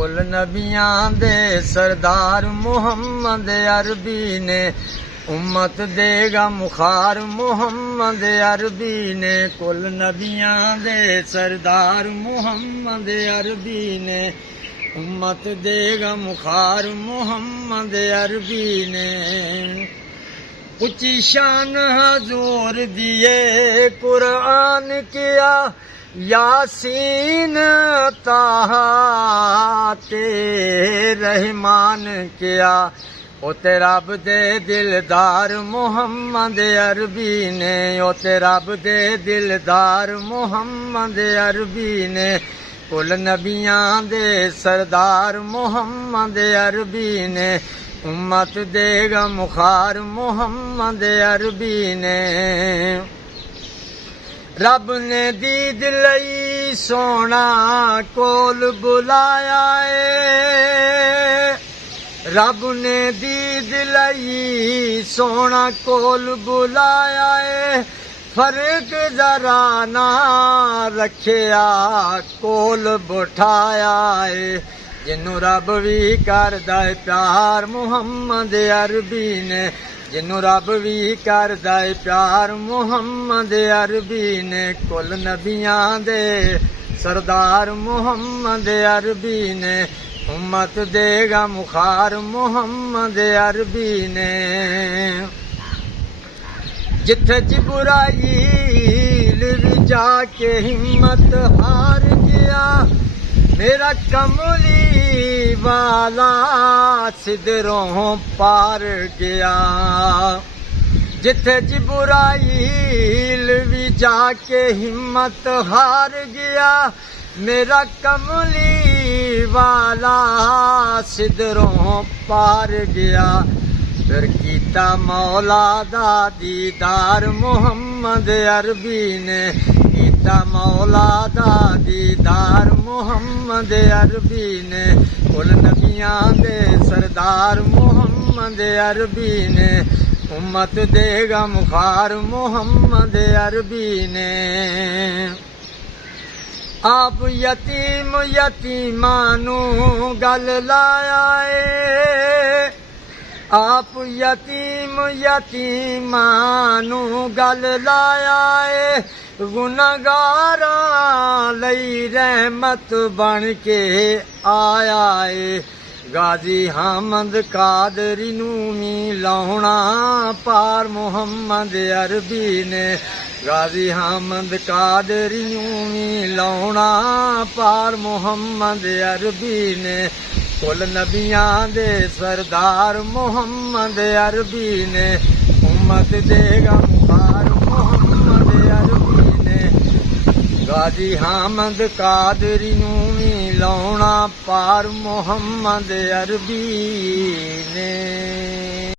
कुल नबियां दे सरदार मोहम्मद अरबी ने उम्मत देगा मुखार मोहम्मद अरबी ने कुल नबियां दे सरदार मोहम्मद अरबी ने उम्मत देगा मुखार मोहम्मद अरबी ने ऊंची शान हजूर दिए कुरान किया यासीन ताहा ते रहमान किया ओ ते रब दे दिलदार मोहम्मद अरबी ने ओ ते रब दे दिलदार मोहम्मद अरबी ने कुल नबियां दे सरदार मोहम्मद अरबी ने उम्मत देगा मुखार मोहम्मद अरबी ने रब ने दीद लई सोना कोल बुलाया है रब ने दीद लई सोना कोल बुलाया है फर्क जरा ना रखिया कोल बिठाया है जिन्नू रब भी करदा है प्यार मोहम्मद अरबी ने जिन्नू रब भी करदा है प्यार मोहम्मद अरबी ने कुल नबियां दे सरदार मोहम्मद अरबी ने उम्मत देगा मुखार मोहम्मद अरबी ने जिथे जिब्राईल जाके हिम्मत हार गया मेरा कमली वाला सिदरों पार गया जिथे जिब्राईल भी जाके हिम्मत हार गया मेरा कमली वाला सिदरों पार गया फिर कीता मौला दा दीदार मोहम्मद अरबी ने कीता मौला दा दीदार मोहम्मद अरबी ने कुल नबियां दे सरदार मोहम्मद अरबी ने उम्मत देगा मुखार मोहम्मद अरबी ने आप यतीम यतीमानू गल लाया है आप यतीम यतीमानू गल लाया है गुनहगारां लई रहमत बन के आया है गाजी हामद कादरी नू मिलाउणा पार मोहम्मद अरबी ने गाजी हामद कादरी नू मिलाउणा पार मोहम्मद अरबी ने कुल नबियां दे सरदार मोहम्मद अरबी ने उम्मत देगा मुखार मोहम्मद अरबी ने गाजी हामद कादरी नू मिलाउणा पार मोहम्मद अरबी ने।